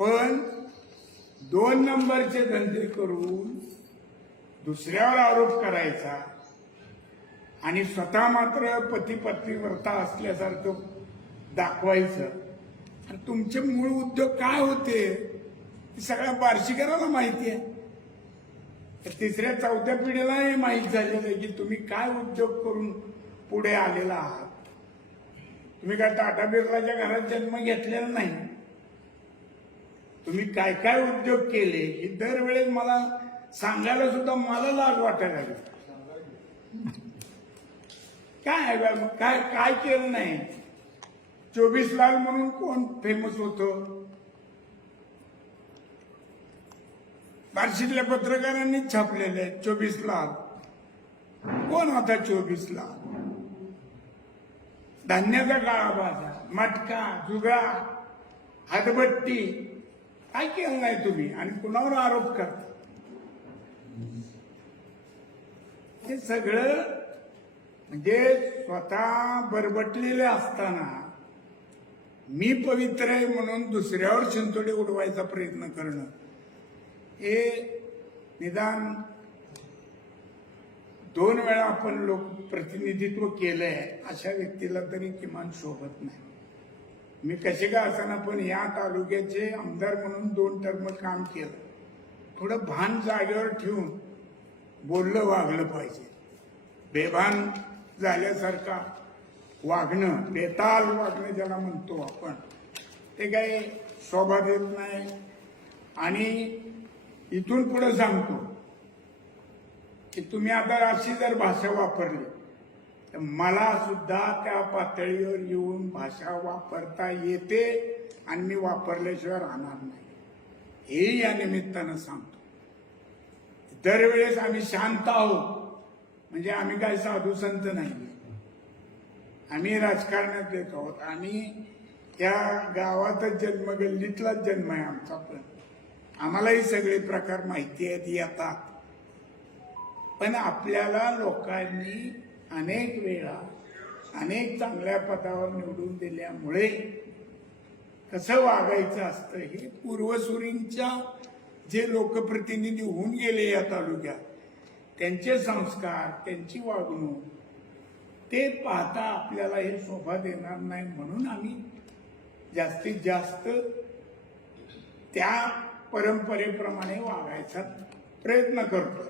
पण 2 नंबरचे धंदे करून दुसऱ्यावर आरोप करायचा आणि स्वतः मात्र पती पत्नी व्रता असल्यासारखं दाखवायचं. आणि तुमचे मूळ उद्योग काय होते हे सगळ्या बार्शीकराला माहिती आहे. 3ऱ्या 4थ्या पिढीला हे माहीत झालेलं आहे की तुम्ही काय उद्योग करून पुढे आलेला आहात. तुम्ही काय टाटा बिर्लाच्या घरात जन्म घेतलेला नाही. तुम्ही काय काय उद्योग केले हे दरवेळेस मला सांगायला सुद्धा मला लाज वाटायला लागली. काय काय काय केलं नाही. 24 लाल म्हणून कोण फेमस होतं. बार्शीतल्या पत्रकारांनी छापलेले 24 लाल कोण होता. 24 लाल धान्याचा काळा बाजार, मटका, जुगार, हातभट्टी काय केलं नाही तुम्ही आणि कुणावर आरोप करता. हे सगळं म्हणजे स्वतः बरबटलेले असताना मी पवित्र आहे म्हणून दुसऱ्यावर शिंतोडे उडवायचा प्रयत्न करणं हे निदान 2 वेळा आपण लोक प्रतिनिधित्व केलंय अशा व्यक्तीला तरी किमान शोभत नाही. मी कसे का असताना पण या तालुक्याचे आमदार म्हणून 2 टर्म काम केलं. थोडं भान जागेवर ठेवून बोललं वागलं पाहिजे. बेभान झाल्यासारखा वागणं, बेताल वागणं ज्याला म्हणतो आपण, ते काही शोभा देत नाही. आणि इथून पुढे सांगतो की तुम्ही आता अशी जर भाषा वापरली तर मला सुद्धा त्या पातळीवर येऊन भाषा वापरता येते आणि मी वापरल्याशिवाय राहणार नाही हे या निमित्तानं सांगतो. दरवेळेस आम्ही शांत आहोत म्हणजे आम्ही काय साधू संत नाही. आम्ही राजकारणात येत आहोत. आम्ही त्या गावातच जन्म, गल्लीतलाच जन्म आहे आमचा. पण आम्हालाही सगळे प्रकार माहिती आहेत, येतात. पण आपल्याला लोकांनी अनेक वेळा अनेक चांगल्या पदावर निवडून दिल्यामुळे कसं वागायचं असतं हे पूर्वसुरींच्या जे लोकप्रतिनिधी होऊन गेले या तालुक्यात त्यांचे संस्कार, त्यांची वागणूक ते पाहता आपल्याला हे शोभा देणार नाही. म्हणून आम्ही जास्तीत जास्त त्या परंपरेप्रमाणे वागायचा प्रयत्न करतो.